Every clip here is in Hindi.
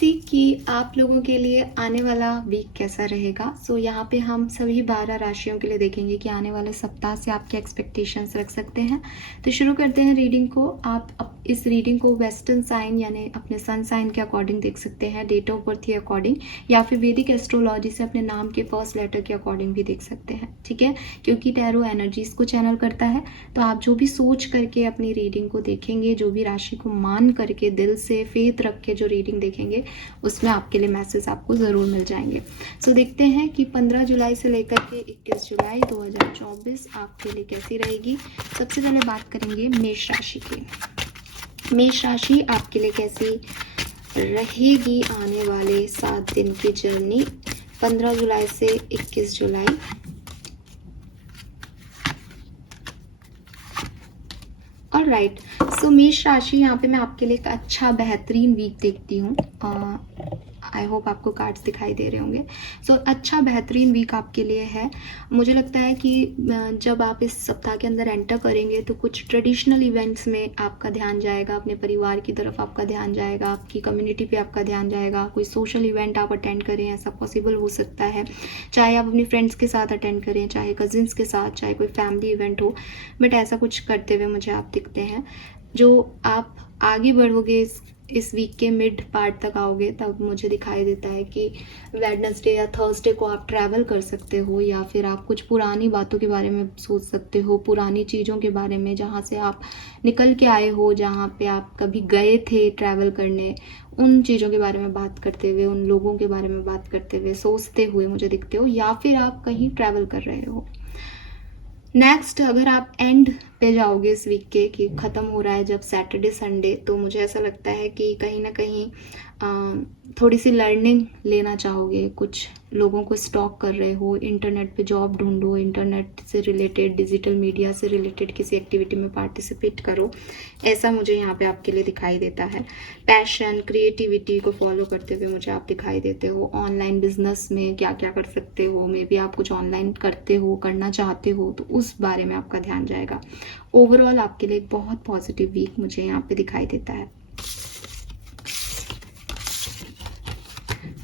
सी कि आप लोगों के लिए आने वाला वीक कैसा रहेगा। यहाँ पे हम सभी 12 राशियों के लिए देखेंगे कि आने वाले सप्ताह से आप क्या एक्सपेक्टेशंस रख सकते हैं। तो शुरू करते हैं रीडिंग को। आप इस रीडिंग को वेस्टर्न साइन यानी अपने सन साइन के अकॉर्डिंग देख सकते हैं, डेट ऑफ बर्थ के अकॉर्डिंग, या फिर वैदिक एस्ट्रोलॉजी से अपने नाम के फर्स्ट लेटर के अकॉर्डिंग भी देख सकते हैं। ठीक है, क्योंकि टैरो एनर्जीज को चैनल करता है। तो आप जो भी सोच करके अपनी रीडिंग को देखेंगे, जो भी राशि को मान करके दिल से फेथ रख के जो रीडिंग देखेंगे, उसमें आपके लिए मैसेज आपको ज़रूर मिल जाएंगे। देखते हैं कि 15 जुलाई से लेकर के 21 जुलाई 2024 आपके लिए कैसी रहेगी। सबसे पहले बात करेंगे मेष राशि की। मेष राशि आपके लिए कैसी रहेगी आने वाले 7 दिन की जर्नी, 15 जुलाई से 21 जुलाई। ऑलराइट, मेष राशि, यहाँ पे मैं आपके लिए एक अच्छा बेहतरीन वीक देखती हूँ। आई होप आपको कार्ड्स दिखाई दे रहे होंगे। अच्छा बेहतरीन वीक आपके लिए है। मुझे लगता है कि जब आप इस सप्ताह के अंदर एंटर करेंगे तो कुछ ट्रेडिशनल इवेंट्स में आपका ध्यान जाएगा, अपने परिवार की तरफ आपका ध्यान जाएगा, आपकी कम्युनिटी पे आपका ध्यान जाएगा। कोई सोशल इवेंट आप अटेंड करें, ऐसा पॉसिबल हो सकता है। चाहे आप अपनी फ्रेंड्स के साथ अटेंड करें, चाहे कजिन्स के साथ, चाहे कोई फैमिली इवेंट हो, बट ऐसा कुछ करते हुए मुझे आप दिखते हैं। जो आप आगे बढ़ोगे इस वीक के मिड पार्ट तक आओगे, तब मुझे दिखाई देता है कि वेडनेसडे या थर्सडे को आप ट्रैवल कर सकते हो, या फिर आप कुछ पुरानी बातों के बारे में सोच सकते हो, पुरानी चीज़ों के बारे में जहाँ से आप निकल के आए हो, जहाँ पे आप कभी गए थे ट्रैवल करने, उन चीज़ों के बारे में बात करते हुए, उन लोगों के बारे में बात करते हुए, सोचते हुए मुझे दिखते हो, या फिर आप कहीं ट्रैवल कर रहे हो। नेक्स्ट, अगर आप एंड पे जाओगे इस वीक के, कि ख़त्म हो रहा है जब सैटरडे संडे, तो मुझे ऐसा लगता है कि कहीं ना कहीं थोड़ी सी लर्निंग लेना चाहोगे। कुछ लोगों को स्टॉक कर रहे हो, इंटरनेट पे जॉब ढूंढो, इंटरनेट से रिलेटेड, डिजिटल मीडिया से रिलेटेड किसी एक्टिविटी में पार्टिसिपेट करो, ऐसा मुझे यहाँ पे आपके लिए दिखाई देता है। पैशन, क्रिएटिविटी को फॉलो करते हुए मुझे आप दिखाई देते हो। ऑनलाइन बिजनेस में क्या क्या कर सकते हो, मे बी आप कुछ ऑनलाइन करते हो, करना चाहते हो, तो उस बारे में आपका ध्यान जाएगा। ओवरऑल आपके लिए एक बहुत पॉजिटिव वीक मुझे यहाँ पे दिखाई देता है।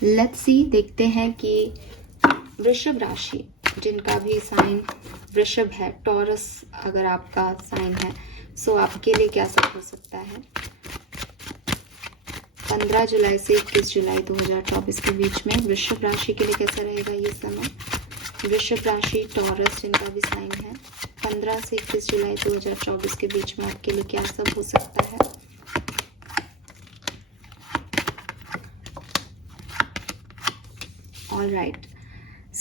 लेट्स सी, देखते हैं कि वृषभ राशि, जिनका भी साइन वृषभ है, टॉरस अगर आपका साइन है, आपके लिए क्या सब हो सकता है 15 जुलाई से 21 जुलाई 2024 के बीच में। वृषभ राशि के लिए कैसा रहेगा ये समय। वृषभ राशि, टॉरस, जिनका भी साइन है, 15 से 21 जुलाई 2024 के बीच में आपके लिए क्या सब हो सकता है। ऑलराइट,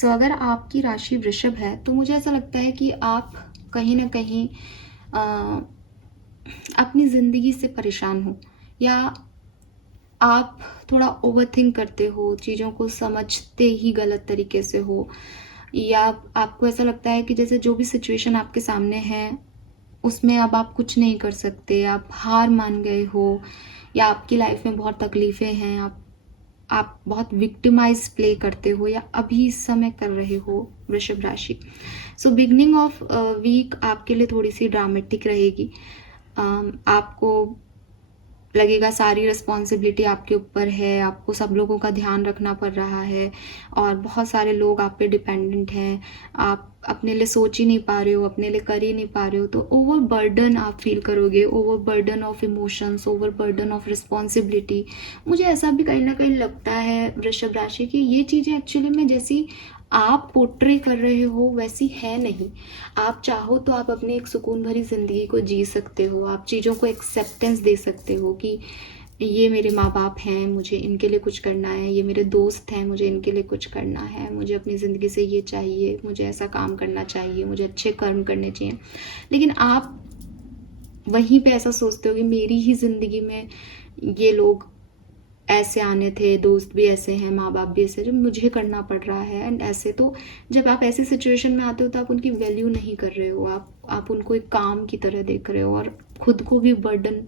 अगर आपकी राशि वृषभ है तो मुझे ऐसा लगता है कि आप कहीं ना कहीं अपनी ज़िंदगी से परेशान हो, या आप थोड़ा ओवरथिंक करते हो, चीज़ों को समझते ही गलत तरीके से हो, या आपको ऐसा लगता है कि जैसे जो भी सिचुएशन आपके सामने है उसमें अब आप कुछ नहीं कर सकते, आप हार मान गए हो, या आपकी लाइफ में बहुत तकलीफ़ें हैं, आप बहुत विक्टिमाइज प्ले करते हो, या अभी इस समय कर रहे हो वृषभ राशि। बिगनिंग ऑफ वीक आपके लिए थोड़ी सी ड्रामेटिक रहेगी। आपको लगेगा सारी रिस्पॉन्सिबिलिटी आपके ऊपर है, आपको सब लोगों का ध्यान रखना पड़ रहा है, और बहुत सारे लोग आप पे डिपेंडेंट हैं, आप अपने लिए सोच ही नहीं पा रहे हो, अपने लिए कर ही नहीं पा रहे हो, तो ओवर बर्डन आप फील करोगे, over burden of emotions, over burden of responsibility. मुझे ऐसा भी कहीं ना कहीं लगता है वृषभ राशि की ये चीज़ें एक्चुअली में जैसी आप पोर्ट्रे कर रहे हो वैसी है नहीं। आप चाहो तो आप अपनी एक सुकून भरी ज़िंदगी को जी सकते हो, आप चीज़ों को एक्सेप्टेंस दे सकते हो कि ये मेरे माँ बाप हैं, मुझे इनके लिए कुछ करना है, ये मेरे दोस्त हैं, मुझे इनके लिए कुछ करना है, मुझे अपनी ज़िंदगी से ये चाहिए, मुझे ऐसा काम करना चाहिए, मुझे अच्छे कर्म करने चाहिए। लेकिन आप वहीं पे ऐसा सोचते हो कि मेरी ही ज़िंदगी में ये लोग ऐसे आने थे, दोस्त भी ऐसे हैं, माँ बाप भी ऐसे, जो मुझे करना पड़ रहा है। एंड ऐसे तो जब आप ऐसी सिचुएशन में आते हो तो आप उनकी वैल्यू नहीं कर रहे हो, आप उनको एक काम की तरह देख रहे हो, और खुद को भी बर्डन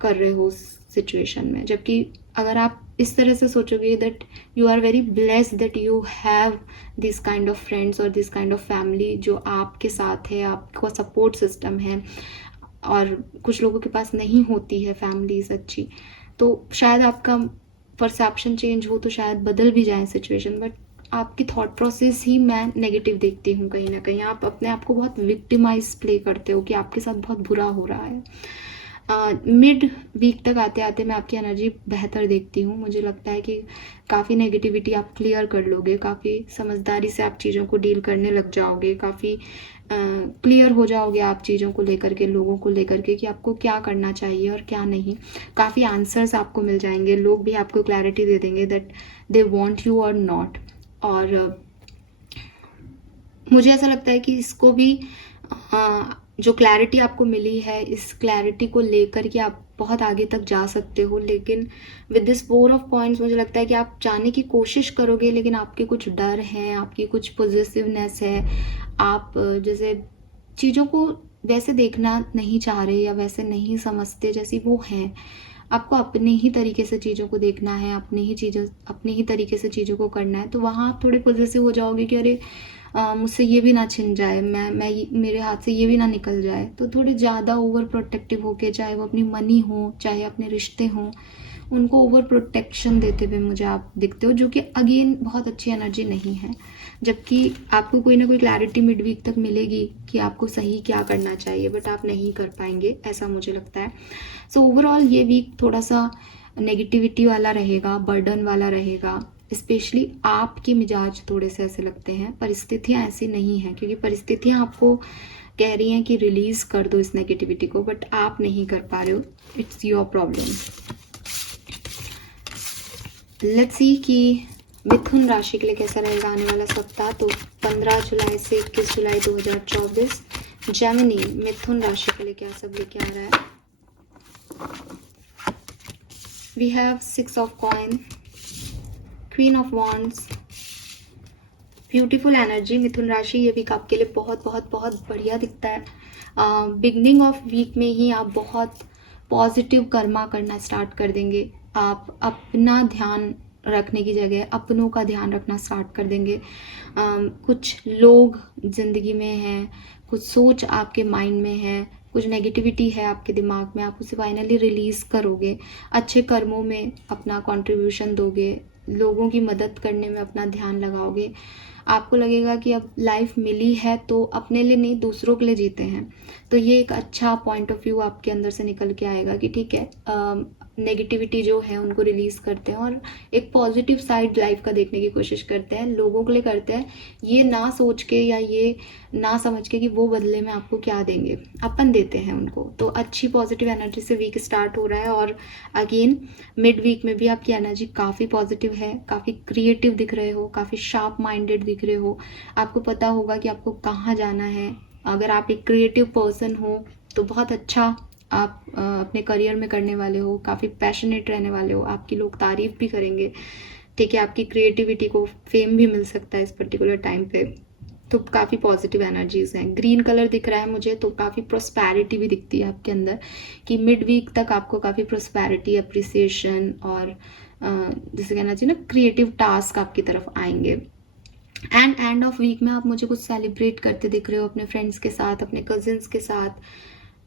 कर रहे हो उस सिचुएशन में। जबकि अगर आप इस तरह से सोचोगे that you are very blessed that you have this kind of friends और दिस काइंड ऑफ फैमिली जो आपके साथ है, आपका सपोर्ट सिस्टम है, और कुछ लोगों के पास नहीं होती है फैमिलीज अच्छी, तो शायद आपका परसेप्शन चेंज हो तो शायद बदल भी जाए सिचुएशन, बट आपकी थॉट प्रोसेस ही मैं नेगेटिव देखती हूँ। कहीं ना कहीं आप अपने आप को बहुत विक्टिमाइज प्ले करते हो कि आपके साथ बहुत बुरा हो रहा है। मिड वीक तक आते आते मैं आपकी एनर्जी बेहतर देखती हूँ। मुझे लगता है कि काफ़ी नेगेटिविटी आप क्लियर कर लोगे, काफ़ी समझदारी से आप चीज़ों को डील करने लग जाओगे, काफ़ी क्लियर हो जाओगे आप चीज़ों को लेकर के, लोगों को लेकर के कि आपको क्या करना चाहिए और क्या नहीं। काफ़ी आंसर्स आपको मिल जाएंगे, लोग भी आपको क्लैरिटी दे देंगे दैट दे वांट यू और नॉट। और मुझे ऐसा लगता है कि इसको भी जो क्लैरिटी आपको मिली है, इस क्लैरिटी को लेकर के आप बहुत आगे तक जा सकते हो। लेकिन विद दिस 4 ऑफ पॉइंट्स मुझे लगता है कि आप जाने की कोशिश करोगे, लेकिन आपके कुछ डर हैं, आपकी कुछ पॉजिटिवनेस है, आप जैसे चीज़ों को वैसे देखना नहीं चाह रहे या वैसे नहीं समझते जैसी वो हैं। आपको अपने ही तरीके से चीज़ों को देखना है, अपने ही तरीके से चीज़ों को करना है। तो वहाँ आप थोड़े पॉजिटिव हो जाओगे कि अरे मुझसे ये भी ना छिन जाए, मेरे हाथ से ये भी ना निकल जाए। तो थोड़े ज़्यादा ओवर प्रोटेक्टिव होके, चाहे वो अपनी मनी हो, चाहे अपने रिश्ते हों, उनको ओवर प्रोटेक्शन देते हुए मुझे आप दिखते हो, जो कि अगेन बहुत अच्छी एनर्जी नहीं है। जबकि आपको कोई ना कोई क्लैरिटी मिड वीक तक मिलेगी कि आपको सही क्या करना चाहिए, बट आप नहीं कर पाएंगे, ऐसा मुझे लगता है। सो ओवरऑल ये वीक थोड़ा सा नेगेटिविटी वाला रहेगा, बर्डन वाला रहेगा। स्पेशली आपके मिजाज थोड़े से ऐसे लगते हैं, परिस्थितियाँ ऐसी नहीं हैं, क्योंकि परिस्थितियाँ आपको कह रही हैं कि रिलीज़ कर दो इस नेगेटिविटी को, बट आप नहीं कर पा रहे हो। It's your problem. Let's see कि मिथुन राशि के लिए कैसा रहेगा आने वाला सप्ताह। तो 15 जुलाई से 21 जुलाई 2024 जेमिनी मिथुन राशि के लिए क्या सब लेके आ रहा है। We have 6 of coin, queen of wands, beautiful energy. मिथुन राशि ये वीक आपके लिए बहुत बहुत बहुत बढ़िया दिखता है। बिगनिंग ऑफ वीक में ही आप बहुत पॉजिटिव कर्मा करना स्टार्ट कर देंगे। आप अपना ध्यान रखने की जगह अपनों का ध्यान रखना स्टार्ट कर देंगे। कुछ लोग ज़िंदगी में हैं, कुछ सोच आपके माइंड में है, कुछ नेगेटिविटी है आपके दिमाग में, आप उसे फाइनली रिलीज़ करोगे। अच्छे कर्मों में अपना कंट्रीब्यूशन दोगे, लोगों की मदद करने में अपना ध्यान लगाओगे। आपको लगेगा कि अब लाइफ मिली है तो अपने लिए नहीं, दूसरों के लिए जीते हैं। तो ये एक अच्छा पॉइंट ऑफ व्यू आपके अंदर से निकल के आएगा कि ठीक है, नेगेटिविटी जो है उनको रिलीज़ करते हैं और एक पॉजिटिव साइड लाइफ का देखने की कोशिश करते हैं, लोगों के लिए करते हैं, ये ना सोच के या ये ना समझ के कि वो बदले में आपको क्या देंगे, अपन देते हैं उनको। तो अच्छी पॉजिटिव एनर्जी से वीक स्टार्ट हो रहा है। और अगेन मिड वीक में भी आपकी एनर्जी काफ़ी पॉजिटिव है, काफ़ी क्रिएटिव दिख रहे हो, काफ़ी शार्प माइंडेड दिख रहे हो। आपको पता होगा कि आपको कहाँ जाना है। अगर आप एक क्रिएटिव पर्सन हो तो बहुत अच्छा आप अपने करियर में करने वाले हो, काफ़ी पैशनेट रहने वाले हो, आपकी लोग तारीफ भी करेंगे। ठीक है, आपकी क्रिएटिविटी को फेम भी मिल सकता है इस पर्टिकुलर टाइम पे। तो काफ़ी पॉजिटिव एनर्जीज हैं। ग्रीन कलर दिख रहा है मुझे, तो काफ़ी प्रोस्पैरिटी भी दिखती है आपके अंदर कि मिड वीक तक आपको काफ़ी प्रोस्पैरिटी, अप्रिसिएशन और जैसे कहना चाहिए ना, क्रिएटिव टास्क आपकी तरफ आएंगे। एंड ऑफ वीक में आप मुझे कुछ सेलिब्रेट करते दिख रहे हो अपने फ्रेंड्स के साथ, अपने कजिन्स के साथ,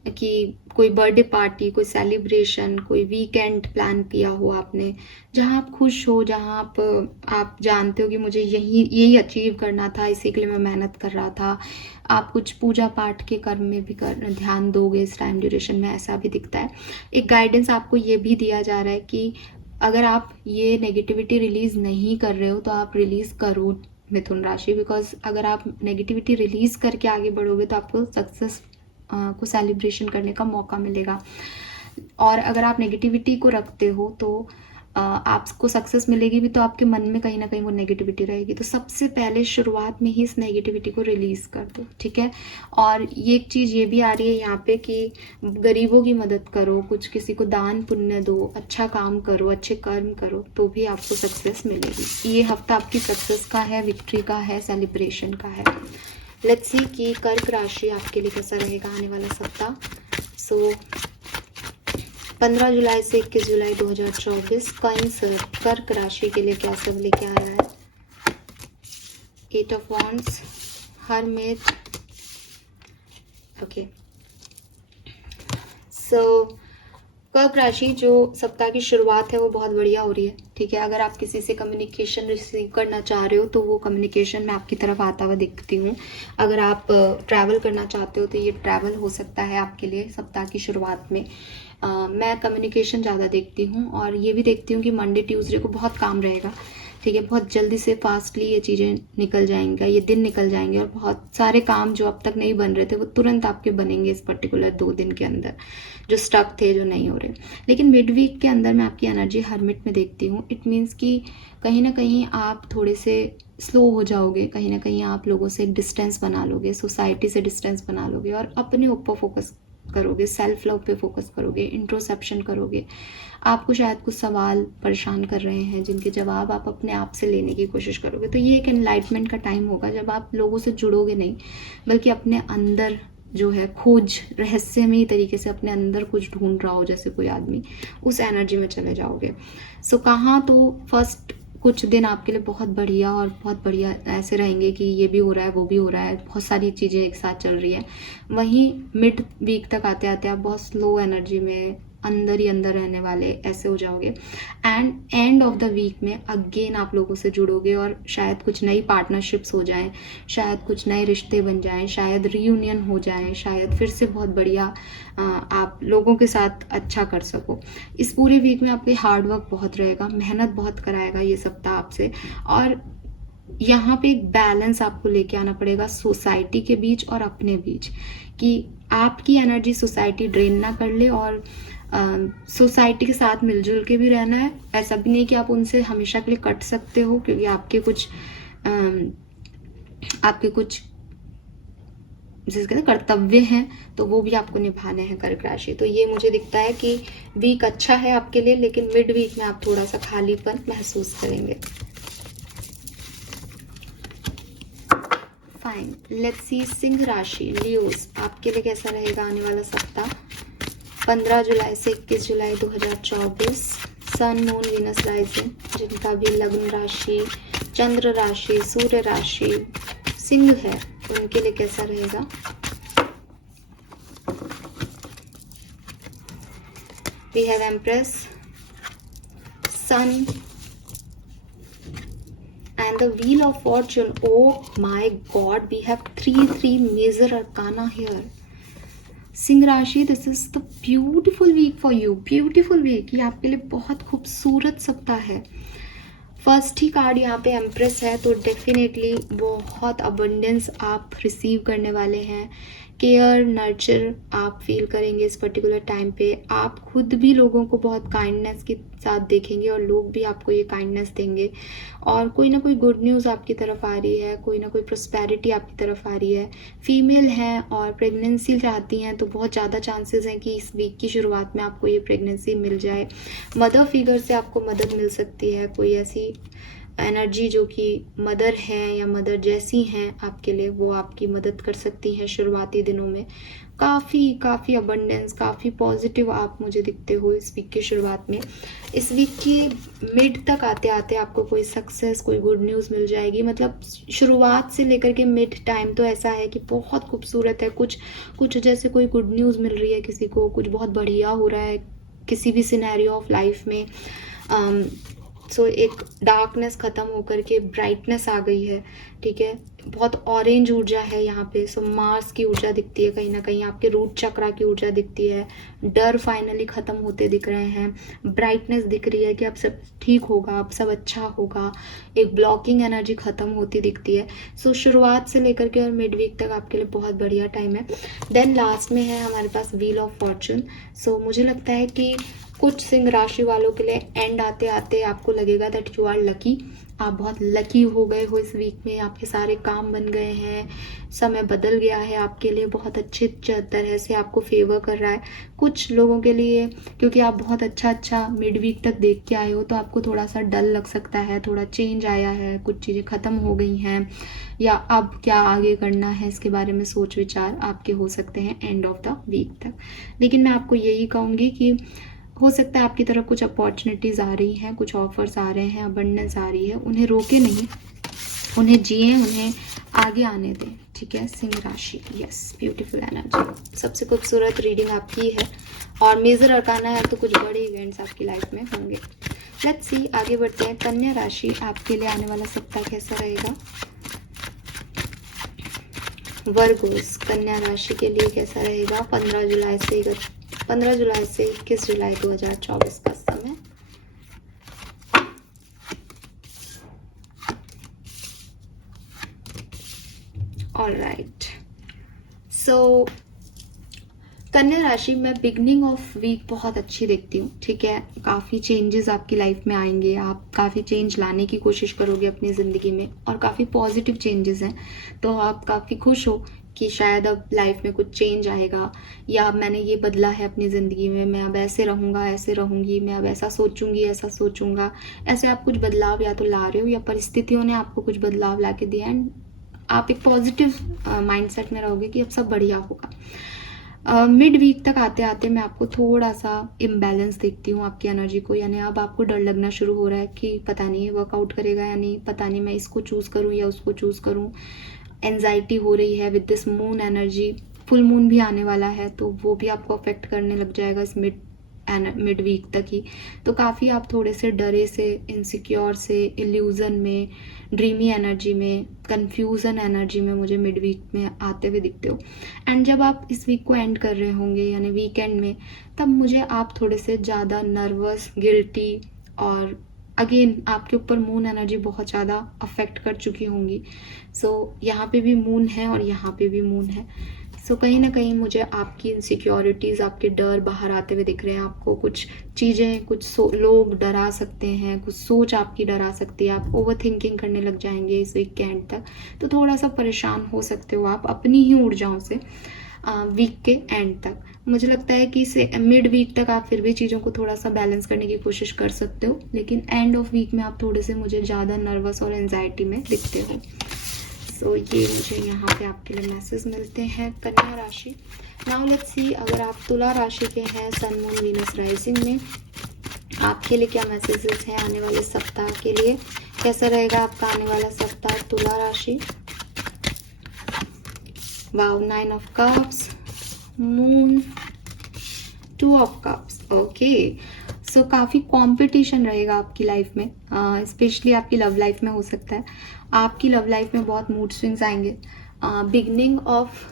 कि कोई बर्थडे पार्टी, कोई सेलिब्रेशन, कोई वीकेंड प्लान किया हो आपने, जहाँ आप खुश हो, जहाँ आप जानते हो कि मुझे यही अचीव करना था, इसी के लिए मैं मेहनत कर रहा था। आप कुछ पूजा पाठ के कर्म में भी ध्यान दोगे इस टाइम ड्यूरेशन में, ऐसा भी दिखता है। एक गाइडेंस आपको ये भी दिया जा रहा है कि अगर आप ये नेगेटिविटी रिलीज़ नहीं कर रहे हो तो आप रिलीज़ करो मिथुन राशि, बिकॉज अगर आप नेगेटिविटी रिलीज़ करके आगे बढ़ोगे तो आपको सक्सेस को सेलिब्रेशन करने का मौका मिलेगा। और अगर आप नेगेटिविटी को रखते हो तो आपको सक्सेस मिलेगी भी, तो आपके मन में कहीं ना कहीं वो नेगेटिविटी रहेगी। तो सबसे पहले शुरुआत में ही इस नेगेटिविटी को रिलीज़ कर दो, ठीक है। और ये एक चीज़ ये भी आ रही है यहाँ पे कि गरीबों की मदद करो, कुछ किसी को दान पुण्य दो, अच्छा काम करो, अच्छे कर्म करो, तो भी आपको सक्सेस मिलेगी। ये हफ्ता आपकी सक्सेस का है, विक्ट्री का है, सेलिब्रेशन का है। लेट्स सी कि कर्क राशि आपके लिए कैसा रहेगा आने वाला सप्ताह। सो 15 जुलाई से 21 जुलाई 2024 कैंसर कर्क राशि के लिए क्या सब लेके आ रहा है। 8 ऑफ वॉन्ड्स, हर्मिट, ओके। सो कर्क राशि, जो सप्ताह की शुरुआत है वो बहुत बढ़िया हो रही है, ठीक है। अगर आप किसी से कम्युनिकेशन रिसीव करना चाह रहे हो तो वो कम्युनिकेशन मैं आपकी तरफ आता हुआ दिखती हूँ। अगर आप ट्रैवल करना चाहते हो तो ये ट्रैवल हो सकता है आपके लिए सप्ताह की शुरुआत में। मैं कम्युनिकेशन ज़्यादा देखती हूँ, और ये भी देखती हूँ कि मंडे ट्यूसडे को बहुत काम रहेगा, ठीक है। बहुत जल्दी से फास्टली ये चीज़ें निकल जाएंगे, ये दिन निकल जाएंगे, और बहुत सारे काम जो अब तक नहीं बन रहे थे वो तुरंत आपके बनेंगे इस पर्टिकुलर 2 दिन के अंदर, जो स्टक थे, जो नहीं हो रहे। लेकिन मिड वीक के अंदर मैं आपकी एनर्जी हर्मिट में देखती हूँ। इट मीन्स कि कहीं ना कहीं आप थोड़े से स्लो हो जाओगे, कहीं ना कहीं आप लोगों से एक डिस्टेंस बना लोगे, सोसाइटी से डिस्टेंस बना लोगे, और अपने ऊपर फोकस करोगे, सेल्फ लव पे फोकस करोगे, इंट्रोसेप्शन करोगे। आपको शायद कुछ सवाल परेशान कर रहे हैं जिनके जवाब आप अपने आप से लेने की कोशिश करोगे। तो ये एक एनलाइटमेंट का टाइम होगा जब आप लोगों से जुड़ोगे नहीं, बल्कि अपने अंदर जो है खोज, रहस्यमयी तरीके से अपने अंदर कुछ ढूंढ रहा हो जैसे कोई आदमी, उस एनर्जी में चले जाओगे। सो कहाँ तो फर्स्ट कुछ दिन आपके लिए बहुत बढ़िया और बहुत बढ़िया ऐसे रहेंगे कि ये भी हो रहा है, वो भी हो रहा है, बहुत सारी चीज़ें एक साथ चल रही है। वहीं मिड वीक तक आते आते आप बहुत स्लो एनर्जी में अंदर ही अंदर रहने वाले ऐसे हो जाओगे। And end of the week में अगेन आप लोगों से जुड़ोगे, और शायद कुछ नई पार्टनरशिप्स हो जाएं, शायद कुछ नए रिश्ते बन जाएं, शायद रीयूनियन हो जाए, शायद फिर से बहुत बढ़िया आप लोगों के साथ अच्छा कर सको। इस पूरे वीक में आपके हार्डवर्क बहुत रहेगा, मेहनत बहुत कराएगा ये सप्ताह आपसे। और यहाँ पे एक बैलेंस आपको लेके आना पड़ेगा सोसाइटी के बीच और अपने बीच, कि आपकी एनर्जी सोसाइटी ड्रेन ना कर ले, और सोसाइटी के साथ मिलजुल के भी रहना है। ऐसा भी नहीं कि आप उनसे हमेशा के लिए कट सकते हो, क्योंकि आपके कुछ जिसे कहते हैं कर्तव्य हैं, तो वो भी आपको निभाने हैं कर्क राशि। तो ये मुझे दिखता है कि वीक अच्छा है आपके लिए, लेकिन मिड वीक में आप थोड़ा सा खालीपन महसूस करेंगे। फाइन, लेट्स सी सिंह राशि, लियोस, आपके लिए कैसा रहेगा आने वाला सप्ताह 15 जुलाई से 21 जुलाई 2024। सन, मून, वीनस राइजिंग, जिनका भी लग्न राशि, चंद्र राशि, सूर्य राशि सिंह है, उनके लिए कैसा रहेगा। We have empress, sun and the wheel of fortune. Oh my god, we have three major arcana here. सिंह राशि, this is the beautiful week for you, beautiful week. ये आपके लिए बहुत खूबसूरत सप्ताह है। फर्स्ट ही कार्ड यहाँ पे एम्प्रेस है, तो डेफिनेटली बहुत अबंडेंस आप रिसीव करने वाले हैं। केयर, नर्चर आप फील करेंगे इस पर्टिकुलर टाइम पे। आप खुद भी लोगों को बहुत काइंडनेस के साथ देखेंगे, और लोग भी आपको ये काइंडनेस देंगे। और कोई ना कोई गुड न्यूज़ आपकी तरफ आ रही है, कोई ना कोई प्रॉस्पेरिटी आपकी तरफ आ रही है। फीमेल हैं और प्रेगनेंसी चाहती हैं, तो बहुत ज़्यादा चांसेस हैं कि इस वीक की शुरुआत में आपको ये प्रेगनेंसी मिल जाए। मदर फिगर से आपको मदद मिल सकती है, कोई ऐसी एनर्जी जो कि मदर है या मदर जैसी हैं आपके लिए, वो आपकी मदद कर सकती हैं शुरुआती दिनों में। काफ़ी अबंडेंस, काफ़ी पॉजिटिव आप मुझे दिखते हो इस वीक की शुरुआत में। इस वीक के मिड तक आते आते आपको कोई सक्सेस, कोई गुड न्यूज़ मिल जाएगी। मतलब शुरुआत से लेकर के मिड टाइम तो ऐसा है कि बहुत खूबसूरत है। कुछ जैसे कोई गुड न्यूज़ मिल रही है किसी को, कुछ बहुत बढ़िया हो रहा है किसी भी सिनेरियो ऑफ लाइफ में। सो एक डार्कनेस ख़त्म होकर के ब्राइटनेस आ गई है, ठीक है। बहुत ऑरेंज ऊर्जा है यहाँ पे। सो मार्स की ऊर्जा दिखती है, कहीं ना कहीं आपके रूट चक्रा की ऊर्जा दिखती है। डर फाइनली ख़त्म होते दिख रहे हैं। ब्राइटनेस दिख रही है कि अब सब ठीक होगा, अब सब अच्छा होगा। एक ब्लॉकिंग एनर्जी ख़त्म होती दिखती है। सो शुरुआत से लेकर के और मिड वीक तक आपके लिए बहुत बढ़िया टाइम है। देन लास्ट में है हमारे पास व्हील ऑफ फॉर्चून। सो मुझे लगता है कि कुछ सिंह राशि वालों के लिए एंड आते आते आपको लगेगा दैट यू आर लकी, आप बहुत लकी हो गए हो इस वीक में। आपके सारे काम बन गए हैं, समय बदल गया है आपके लिए, बहुत अच्छे तरह से आपको फेवर कर रहा है। कुछ लोगों के लिए क्योंकि आप बहुत अच्छा मिड वीक तक देख के आए हो, तो आपको थोड़ा सा डल लग सकता है, थोड़ा चेंज आया है, कुछ चीज़ें ख़त्म हो गई हैं, या अब क्या आगे करना है इसके बारे में सोच विचार आपके हो सकते हैं एंड ऑफ द वीक तक। लेकिन मैं आपको यही कहूँगी कि हो सकता है आपकी तरफ कुछ अपॉर्चुनिटीज़ आ रही हैं, कुछ ऑफर्स आ रहे हैं, अबंडेंस आ रही है, उन्हें रोके नहीं, उन्हें जिए, उन्हें आगे आने दें, ठीक है। सिंह राशि, यस, ब्यूटीफुल एनर्जी। सबसे खूबसूरत रीडिंग आपकी है, और मेजर अरकाना है तो कुछ बड़े इवेंट्स आपकी लाइफ में होंगे। लेट्स सी, आगे बढ़ते हैं। कन्या राशि, आपके लिए आने वाला सप्ताह कैसा रहेगा? वर्गोस, कन्या राशि के लिए कैसा रहेगा 15 जुलाई से 21 जुलाई 2024 का समय? ऑलराइट, सो कन्या राशि में बिगनिंग ऑफ वीक बहुत अच्छी देखती हूँ, ठीक है। काफ़ी चेंजेस आपकी लाइफ में आएंगे, आप काफ़ी चेंज लाने की कोशिश करोगे अपनी ज़िंदगी में और काफ़ी पॉजिटिव चेंजेस हैं, तो आप काफ़ी खुश हो कि शायद अब लाइफ में कुछ चेंज आएगा, या मैंने ये बदला है अपनी ज़िंदगी में, मैं अब ऐसे रहूँगा, ऐसे रहूँगी, मैं अब ऐसा सोचूंगी, ऐसा सोचूंगा। ऐसे आप कुछ बदलाव या तो ला रहे हो या परिस्थितियों ने आपको कुछ बदलाव ला के दिया, एंड आप एक पॉजिटिव माइंडसेट में रहोगे कि अब सब बढ़िया होगा। मिड वीक तक आते आते मैं आपको थोड़ा सा इम्बैलेंस देखती हूँ आपकी एनर्जी को, यानी अब आपको डर लगना शुरू हो रहा है कि पता नहीं वर्कआउट करेगा या नहीं, पता नहीं मैं इसको चूज़ करूँ या उसको चूज़ करूँ। एंजाइटी हो रही है with this moon energy. Full moon भी आने वाला है तो वो भी आपको अफेक्ट करने लग जाएगा इस मिड वीक तक ही। तो काफ़ी आप थोड़े से डरे से, इनसिक्योर से, इल्यूज़न में, ड्रीमी एनर्जी में, कंफ्यूजन एनर्जी में मुझे मिड वीक में आते हुए दिखते हो। एंड जब आप इस वीक को एंड कर रहे होंगे यानी वीकेंड में, तब मुझे आप थोड़े से ज़्यादा नर्वस, गिल्टी, और अगेन आपके ऊपर मून एनर्जी बहुत ज़्यादा अफेक्ट कर चुकी होंगी। सो यहाँ पे भी मून है और यहाँ पे भी मून है। सो कहीं ना कहीं मुझे आपकी इनसिक्योरिटीज़, आपके डर बाहर आते हुए दिख रहे हैं। आपको कुछ चीज़ें, कुछ लोग डरा सकते हैं, कुछ सोच आपकी डरा सकती है, आप ओवर थिंकिंग करने लग जाएंगे इस वीक के एंड तक। तो थोड़ा सा परेशान हो सकते हो आप अपनी ही ऊर्जाओं से वीक के एंड तक। मुझे लगता है कि इसे मिड वीक तक आप फिर भी चीज़ों को थोड़ा सा बैलेंस करने की कोशिश कर सकते हो, लेकिन एंड ऑफ वीक में आप थोड़े से मुझे ज़्यादा नर्वस और एंजाइटी में दिखते हो। सो ये मुझे यहाँ पे आपके लिए मैसेज मिलते हैं कन्या राशि। नाउ लेट्स सी, अगर आप तुला राशि के हैं, सन मून वीनस राइजिंग में, आपके लिए क्या मैसेजेस हैं आने वाले सप्ताह के लिए? कैसा रहेगा आपका आने वाला सप्ताह तुला राशि? Wow, 9 of cups, moon, 2 of cups. Okay, so काफ़ी कंपटीशन रहेगा आपकी लाइफ में, स्पेशली आपकी लव लाइफ में हो सकता है। आपकी लव लाइफ में बहुत मूड स्विंग्स आएंगे। बिगनिंग ऑफ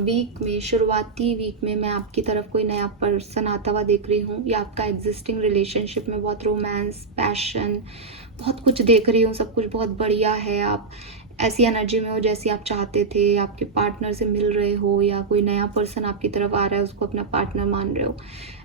वीक में, शुरुआती वीक में मैं आपकी तरफ कोई नया पर्सन आता हुआ देख रही हूँ, या आपका एग्जिस्टिंग रिलेशनशिप में बहुत रोमांस, पैशन, बहुत कुछ देख रही हूँ, सब कुछ बहुत बढ़िया है। आप ऐसी एनर्जी में हो जैसी आप चाहते थे, आपके पार्टनर से मिल रहे हो, या कोई नया पर्सन आपकी तरफ आ रहा है, उसको अपना पार्टनर मान रहे हो।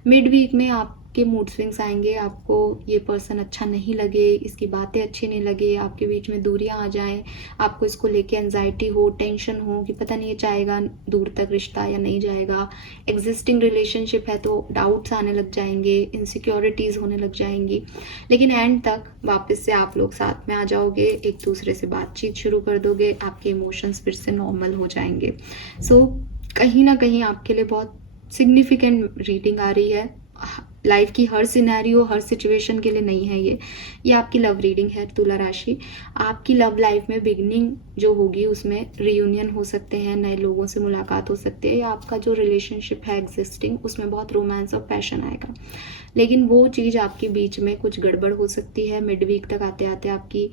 मिड वीक में आपके मूड स्विंग्स आएंगे, आपको ये पर्सन अच्छा नहीं लगे, इसकी बातें अच्छी नहीं लगे, आपके बीच में दूरियां आ जाएं, आपको इसको लेके एंजाइटी हो, टेंशन हो कि पता नहीं ये जाएगा दूर तक रिश्ता या नहीं जाएगा। एग्जिस्टिंग रिलेशनशिप है तो डाउट्स आने लग जाएंगे, इनसिक्योरिटीज़ होने लग जाएंगी, लेकिन एंड तक वापस से आप लोग साथ में आ जाओगे, एक दूसरे से बातचीत शुरू कर दोगे, आपके इमोशंस फिर से नॉर्मल हो जाएंगे। सो कहीं ना कहीं आपके लिए बहुत सिग्निफिकेंट रीडिंग आ रही है। लाइफ की हर सिनेरियो, हर सिचुएशन के लिए नहीं है ये आपकी लव रीडिंग है तुला राशि। आपकी लव लाइफ में बिगनिंग जो होगी उसमें रियूनियन हो सकते हैं, नए लोगों से मुलाकात हो सकती है, या आपका जो रिलेशनशिप है एग्जिस्टिंग उसमें बहुत रोमांस और पैशन आएगा, लेकिन वो चीज़ आपके बीच में कुछ गड़बड़ हो सकती है। मिड वीक तक आते आते आपकी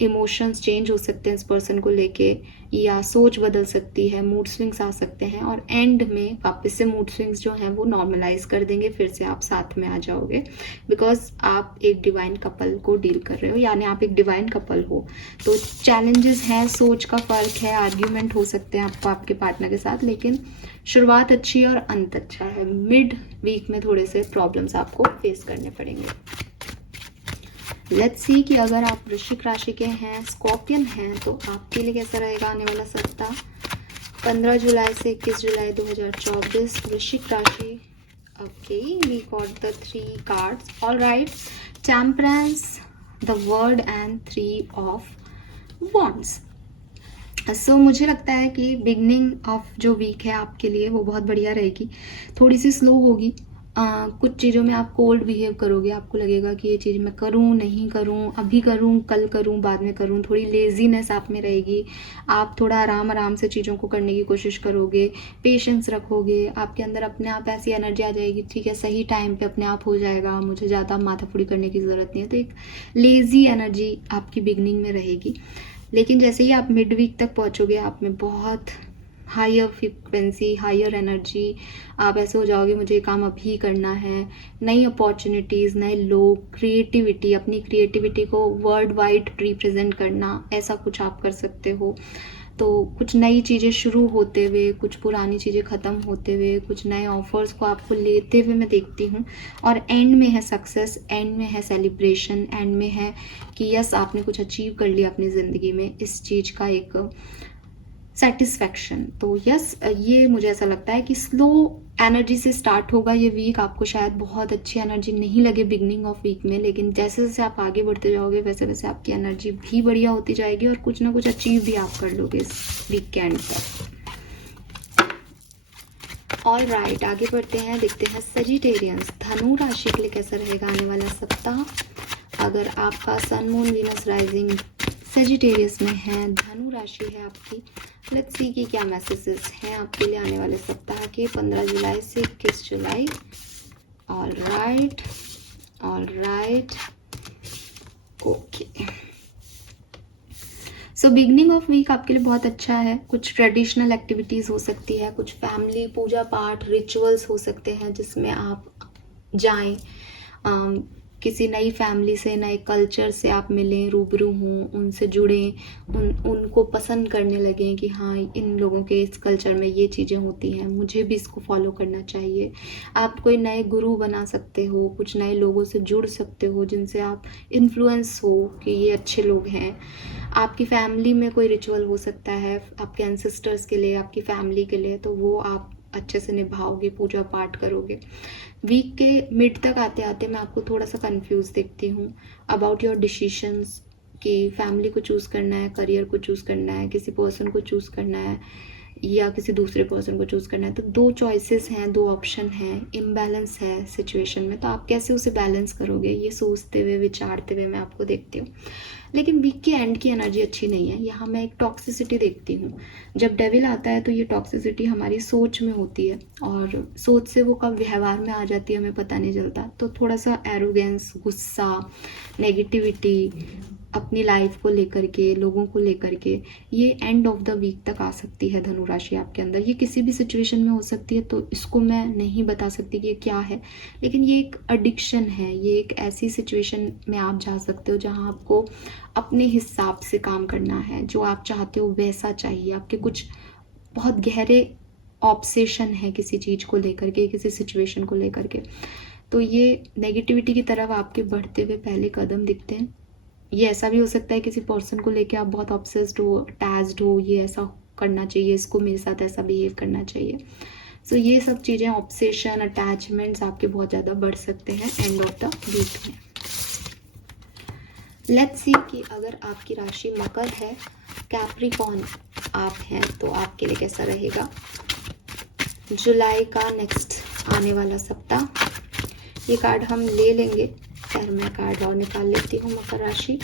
इमोशंस चेंज हो सकते हैं इस पर्सन को लेके, या सोच बदल सकती है, मूड स्विंग्स आ सकते हैं, और एंड में वापस से मूड स्विंग्स जो हैं वो नॉर्मलाइज कर देंगे, फिर से आप साथ में आ जाओगे, बिकॉज आप एक डिवाइन कपल को डील कर रहे हो, यानी आप एक डिवाइन कपल हो। तो चैलेंजेस हैं, सोच का फ़र्क है, आर्ग्यूमेंट हो सकते हैं आपको आपके पार्टनर के साथ, लेकिन शुरुआत अच्छी है और अंत अच्छा है। मिड वीक में थोड़े से प्रॉब्लम्स आपको फेस करने पड़ेंगे। लेट्स सी कि अगर आप वृश्चिक राशि के हैं, स्कॉर्पियन हैं, तो आपके लिए कैसा रहेगा आने वाला सप्ताह 15 जुलाई से 21 जुलाई 2024 वृश्चिक राशि। Okay, we got the 3 cards. Alright, temperance, the world and 3 of wands. So मुझे लगता है कि बिगनिंग ऑफ जो वीक है आपके लिए वो बहुत बढ़िया रहेगी, थोड़ी सी स्लो होगी, कुछ चीज़ों में आप कोल्ड बिहेव करोगे, आपको लगेगा कि ये चीज़ मैं करूँ नहीं करूँ, अभी करूँ कल करूँ बाद में करूँ, थोड़ी लेज़ीनेस आप में रहेगी। आप थोड़ा आराम आराम से चीज़ों को करने की कोशिश करोगे, पेशेंस रखोगे, आपके अंदर अपने आप ऐसी एनर्जी आ जाएगी, ठीक है सही टाइम पे अपने आप हो जाएगा, मुझे ज़्यादा माथाफोड़ी करने की ज़रूरत नहीं है। तो एक लेज़ी एनर्जी आपकी बिगनिंग में रहेगी। लेकिन जैसे ही आप मिड वीक तक पहुँचोगे, आप में बहुत हायर फ्रिक्वेंसी, हायर एनर्जी, आप ऐसे हो जाओगे मुझे ये काम अभी करना है, नई अपॉर्चुनिटीज़, नए लोग, क्रिएटिविटी, अपनी क्रिएटिविटी को वर्ल्ड वाइड रिप्रेजेंट करना, ऐसा कुछ आप कर सकते हो। तो कुछ नई चीज़ें शुरू होते हुए, कुछ पुरानी चीज़ें ख़त्म होते हुए, कुछ नए ऑफर्स को आपको लेते हुए मैं देखती हूँ। और एंड में है सक्सेस, एंड में है सेलिब्रेशन, एंड में है कि यस आपने कुछ अचीव कर लिया अपनी ज़िंदगी में, इस चीज़ का एक सेटिस्फैक्शन। तो यस ये मुझे ऐसा लगता है कि स्लो एनर्जी से स्टार्ट होगा ये वीक, आपको शायद बहुत अच्छी एनर्जी नहीं लगे बिगनिंग ऑफ वीक में, लेकिन जैसे जैसे आप आगे बढ़ते जाओगे वैसे वैसे आपकी एनर्जी भी बढ़िया होती जाएगी और कुछ ना कुछ अचीव भी आप कर लोगे इस वीक के एंड पर। ऑल राइट, आगे बढ़ते हैं, देखते हैं सजिटेरियंस धनु राशि के लिए कैसा रहेगा आने वाला सप्ताह। अगर आपका sun moon Venus rising Sagittarius में है, धनु राशि है आपकी, लेट्स सी कि क्या मैसेजेस हैं आपके लिए आने वाले सप्ताह के 15 जुलाई से 21 जुलाई। All right, all right, okay. So beginning of week आपके लिए बहुत अच्छा है। कुछ ट्रेडिशनल एक्टिविटीज़ हो सकती है, कुछ फैमिली पूजा पाठ रिचुअल्स हो सकते हैं जिसमें आप जाएं, किसी नई फैमिली से, नए कल्चर से आप मिलें, रूबरू हों, उनसे जुड़ें, उनको पसंद करने लगें कि हाँ इन लोगों के इस कल्चर में ये चीज़ें होती हैं, मुझे भी इसको फॉलो करना चाहिए। आप कोई नए गुरु बना सकते हो, कुछ नए लोगों से जुड़ सकते हो जिनसे आप इन्फ्लुएंस हो कि ये अच्छे लोग हैं। आपकी फैमिली में कोई रिचुअल हो सकता है आपके एंसेस्टर्स के लिए, आपकी फैमिली के लिए, तो वो आप अच्छे से निभाओगे, पूजा पाठ करोगे। वीक के मिड तक आते आते मैं आपको थोड़ा सा कंफ्यूज देखती हूँ अबाउट योर डिसीशंस, कि फैमिली को चूज़ करना है, करियर को चूज़ करना है, किसी पर्सन को चूज़ करना है या किसी दूसरे पर्सन को चूज़ करना है। तो दो चॉइसेस हैं, दो ऑप्शन हैं, इम्बैलेंस है सिचुएशन में, तो आप कैसे उसे बैलेंस करोगे ये सोचते हुए, विचारते हुए मैं आपको देखती हूँ। लेकिन वीक के एंड की एनर्जी अच्छी नहीं है, यहाँ मैं एक टॉक्सिसिटी देखती हूँ। जब डेविल आता है तो ये टॉक्सिसिटी हमारी सोच में होती है और सोच से वो कब व्यवहार में आ जाती है हमें पता नहीं चलता। तो थोड़ा सा एरोगेंस, गुस्सा, नेगेटिविटी अपनी लाइफ को लेकर के, लोगों को लेकर के, ये एंड ऑफ द वीक तक आ सकती है धनु राशि आपके अंदर। ये किसी भी सिचुएशन में हो सकती है, तो इसको मैं नहीं बता सकती कि ये क्या है, लेकिन ये एक एडिक्शन है, ये एक ऐसी सिचुएशन में आप जा सकते हो जहाँ आपको अपने हिसाब से काम करना है, जो आप चाहते हो वैसा चाहिए। आपके कुछ बहुत गहरे ऑब्सेशन है किसी चीज़ को लेकर के, किसी सिचुएशन को लेकर के, तो ये नेगेटिविटी की तरफ आपके बढ़ते हुए पहले कदम दिखते हैं। ये ऐसा भी हो सकता है किसी पर्सन को लेके आप बहुत ऑब्सेस्ड हो, अटैच्ड हो, ये ऐसा करना चाहिए, इसको मेरे साथ ऐसा बिहेव करना चाहिए। सो ये सब चीज़ें, ऑब्सेशन, अटैचमेंट्स आपके बहुत ज़्यादा बढ़ सकते हैं एंड ऑफ द वीक में। लेट्स सी कि अगर आपकी राशि मकर है, कैप्रिकॉर्न आप हैं, तो आपके लिए कैसा रहेगा जुलाई का नेक्स्ट आने वाला सप्ताह। ये कार्ड हम ले लेंगे, खैर मैं कार्ड और निकाल लेती हूँ। मकर राशि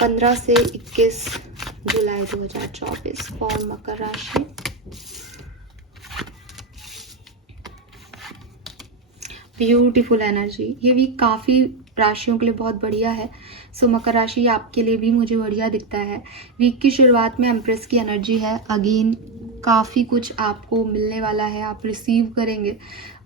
15 से 21 जुलाई 2024 फॉर मकर राशि। ब्यूटीफुल एनर्जी, ये वीक काफ़ी राशियों के लिए बहुत बढ़िया है। सो मकर राशि आपके लिए भी मुझे बढ़िया दिखता है। वीक की शुरुआत में एम्प्रेस की एनर्जी है, अगेन काफ़ी कुछ आपको मिलने वाला है, आप रिसीव करेंगे।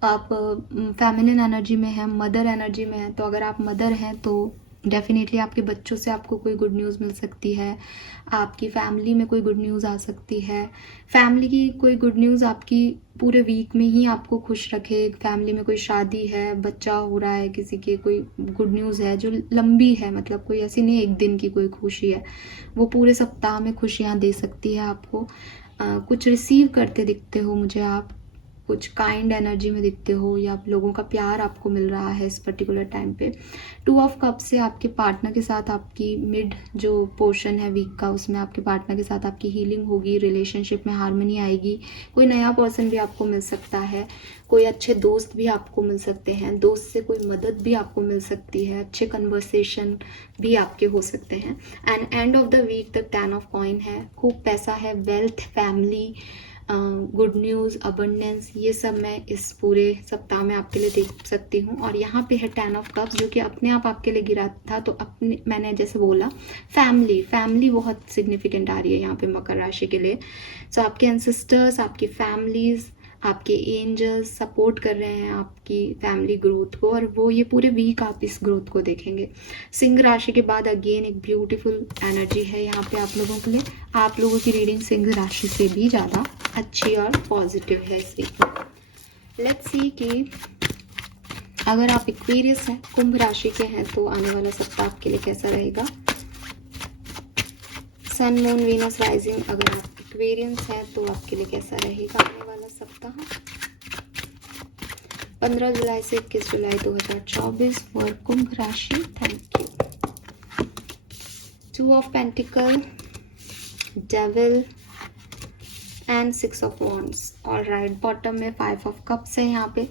आप फेमिनिन एनर्जी में हैं, मदर एनर्जी में हैं, तो अगर आप मदर हैं तो डेफिनेटली आपके बच्चों से आपको कोई गुड न्यूज़ मिल सकती है, आपकी फैमिली में कोई गुड न्यूज़ आ सकती है। फैमिली की कोई गुड न्यूज़ आपकी पूरे वीक में ही आपको खुश रखे। फैमिली में कोई शादी है, बच्चा हो रहा है, किसी के कोई गुड न्यूज़ है जो लंबी है, मतलब कोई ऐसी नहीं एक दिन की कोई खुशी है, वो पूरे सप्ताह में खुशियाँ दे सकती है आपको। कुछ रिसीव करते दिखते हो मुझे आप, कुछ काइंड एनर्जी में दिखते हो या आप लोगों का प्यार आपको मिल रहा है इस पर्टिकुलर टाइम पे। 2 ऑफ कप से आपके पार्टनर के साथ आपकी मिड जो पोर्शन है वीक का, उसमें आपके पार्टनर के साथ आपकी हीलिंग होगी, रिलेशनशिप में हार्मनी आएगी। कोई नया पर्सन भी आपको मिल सकता है, कोई अच्छे दोस्त भी आपको मिल सकते हैं, दोस्त से कोई मदद भी आपको मिल सकती है, अच्छे कन्वर्सेशन भी आपके हो सकते हैं। And end of the week तक 10 ऑफ कॉइन है, खूब पैसा है, wealth, family, good news, abundance, ये सब मैं इस पूरे सप्ताह में आपके लिए देख सकती हूँ। और यहाँ पे है 10 ऑफ कप्स जो कि अपने आप आपके लिए गिरा था, तो अपने मैंने जैसे बोला फैमिली बहुत सिग्निफिकेंट आ रही है यहाँ पे मकर राशि के लिए। सो आपके एंसेस्टर्स, आपकी फैमिलीज़, आपके एंजल्स सपोर्ट कर रहे हैं आपकी फैमिली ग्रोथ को, और वो ये पूरे वीक आप इस ग्रोथ को देखेंगे। सिंह राशि के बाद अगेन एक ब्यूटीफुल एनर्जी है यहाँ पे आप लोगों के लिए। आप लोगों की रीडिंग सिंह राशि से भी ज़्यादा अच्छी और पॉजिटिव है इस वीक में। लेट्स सी कि अगर आप एक्वेरियस हैं, कुंभ राशि के हैं, तो आने वाला सप्ताह आपके लिए कैसा रहेगा। सन, मून, वीनस, राइजिंग, अगर आप एक्वेरियंस है तो आपके लिए कैसा रहेगा आने वाला सप्ताह। 15 जुलाई से 21 जुलाई 2024 फॉर कुंभ राशि। Thank you. 2 of pentacle, devil and 6 of wands. Alright, bottom में 5 ऑफ कप्स है यहाँ पे।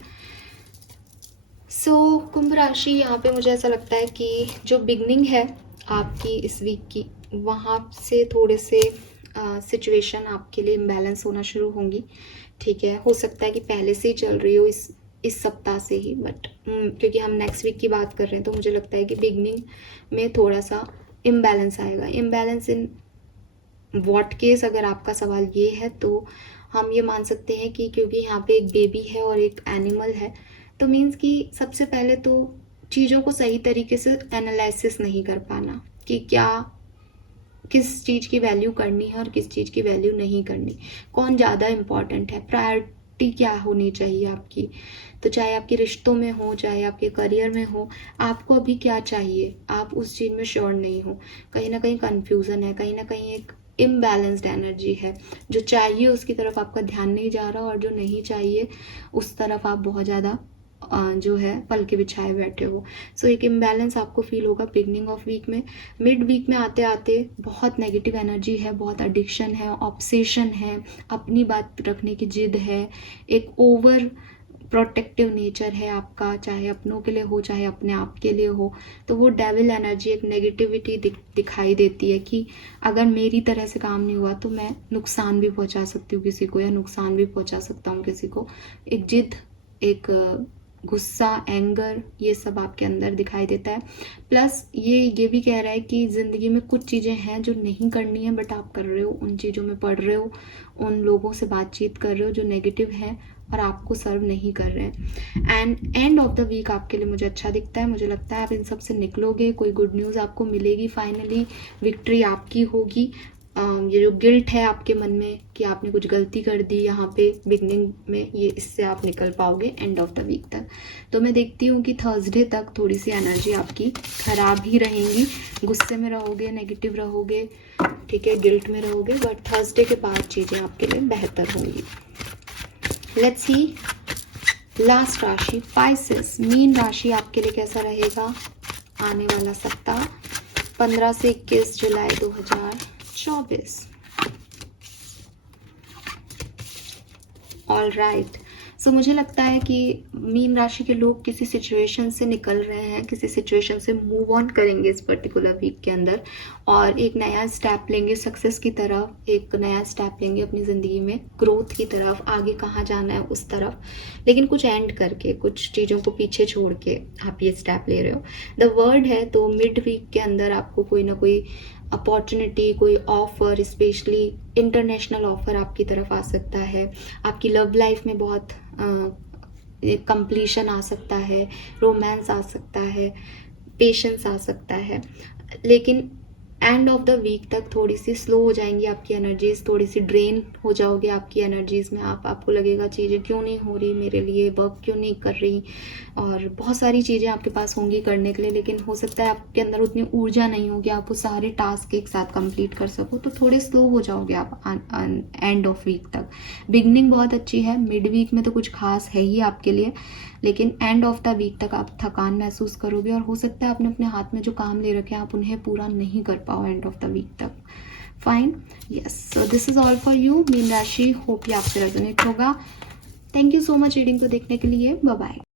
सो कुंभ राशि, यहाँ पे मुझे ऐसा लगता है कि जो बिगनिंग है आपकी इस वीक की, वहाँ से थोड़े से सिचुएशन आपके लिए इम्बैलेंस होना शुरू होंगी। ठीक है, हो सकता है कि पहले से ही चल रही हो इस सप्ताह से ही, बट क्योंकि हम नेक्स्ट वीक की बात कर रहे हैं तो मुझे लगता है कि बिगनिंग में थोड़ा सा इम्बैलेंस आएगा। इम्बैलेंस इन व्हाट केस, अगर आपका सवाल ये है तो हम ये मान सकते हैं कि क्योंकि यहाँ पे एक बेबी है और एक एनिमल है, तो मीन्स कि सबसे पहले तो चीज़ों को सही तरीके से एनालिसिस नहीं कर पाना कि क्या किस चीज़ की वैल्यू करनी है और किस चीज़ की वैल्यू नहीं करनी, कौन ज़्यादा इम्पॉर्टेंट है, प्रायोरिटी क्या होनी चाहिए आपकी। तो चाहे आपके रिश्तों में हो, चाहे आपके करियर में हो, आपको अभी क्या चाहिए, आप उस चीज़ में श्योर नहीं हो। कहीं ना कहीं कन्फ्यूज़न है, कहीं ना कहीं एक इम्बैलेंस्ड एनर्जी है। जो चाहिए उसकी तरफ आपका ध्यान नहीं जा रहा, और जो नहीं चाहिए उस तरफ आप बहुत ज़्यादा जो है पल के बिछाए बैठे हो। सो एक इम्बैलेंस आपको फील होगा बिगनिंग ऑफ वीक में। मिड वीक में आते आते बहुत नेगेटिव एनर्जी है, बहुत एडिक्शन है, ऑब्सेशन है, अपनी बात रखने की जिद है, एक ओवर प्रोटेक्टिव नेचर है आपका, चाहे अपनों के लिए हो चाहे अपने आप के लिए हो। तो वो डेविल एनर्जी, एक नेगेटिविटी दिखाई देती है कि अगर मेरी तरह से काम नहीं हुआ तो मैं नुकसान भी पहुंचा सकती हूँ किसी को, या नुकसान भी पहुंचा सकता हूँ किसी को। एक जिद, एक गुस्सा, एंगर, ये सब आपके अंदर दिखाई देता है। प्लस ये भी कह रहा है कि ज़िंदगी में कुछ चीज़ें हैं जो नहीं करनी है बट आप कर रहे हो, उन चीज़ों में पढ़ रहे हो, उन लोगों से बातचीत कर रहे हो जो नेगेटिव है और आपको सर्व नहीं कर रहे हैं। And end of the week आपके लिए मुझे अच्छा दिखता है। मुझे लगता है आप इन सब से निकलोगे, कोई गुड न्यूज़ आपको मिलेगी, फाइनली विक्ट्री आपकी होगी। ये जो गिल्ट है आपके मन में कि आपने कुछ गलती कर दी यहाँ पे बिगनिंग में, ये इससे आप निकल पाओगे एंड ऑफ द वीक तक। तो मैं देखती हूँ कि थर्सडे तक थोड़ी सी एनर्जी आपकी खराब ही रहेंगी, गुस्से में रहोगे, नेगेटिव रहोगे, ठीक है, गिल्ट में रहोगे, बट थर्सडे के बाद चीज़ें आपके लिए बेहतर होंगी। लेट्स सी लास्ट राशि पाइसेस, मीन राशि आपके लिए कैसा रहेगा आने वाला सप्ताह 15 से 21 जुलाई 2024। ऑल राइट, सो मुझे लगता है कि मीन राशि के लोग किसी सिचुएशन से निकल रहे हैं, किसी सिचुएशन से मूव ऑन करेंगे इस पर्टिकुलर वीक के अंदर, और एक नया स्टेप लेंगे सक्सेस की तरफ, एक नया स्टेप लेंगे अपनी ज़िंदगी में ग्रोथ की तरफ, आगे कहाँ जाना है उस तरफ, लेकिन कुछ एंड करके, कुछ चीज़ों को पीछे छोड़ के आप ये स्टेप ले रहे हो। द वर्ड है, तो मिड वीक के अंदर आपको कोई ना कोई अपॉर्चुनिटी, कोई ऑफर, स्पेशली इंटरनेशनल ऑफर आपकी तरफ आ सकता है। आपकी लव लाइफ में बहुत कंप्लीशन आ सकता है, रोमांस आ सकता है, पेशेंस आ सकता है, लेकिन एंड ऑफ द वीक तक थोड़ी सी स्लो हो जाएंगी आपकी एनर्जीज, थोड़ी सी ड्रेन हो जाओगे आपकी एनर्जीज में। आपको लगेगा चीज़ें क्यों नहीं हो रही मेरे लिए, वर्क क्यों नहीं कर रही, और बहुत सारी चीज़ें आपके पास होंगी करने के लिए, लेकिन हो सकता है आपके अंदर उतनी ऊर्जा नहीं होगी आप वो सारे टास्क एक साथ कंप्लीट कर सको, तो थोड़े स्लो हो जाओगे आप एंड ऑफ वीक तक। बिगनिंग बहुत अच्छी है, मिड वीक में तो कुछ खास है ही आपके लिए, लेकिन एंड ऑफ द वीक तक आप थकान महसूस करोगे, और हो सकता है आपने अपने हाथ में जो काम ले रखे हैं आप उन्हें पूरा नहीं कर पाओ एंड ऑफ द वीक तक। Fine, yes, so this is all for you mean राशि, होप ये आपसे रेजोनेट होगा। Thank you so much reading को देखने के लिए, बाय बाय।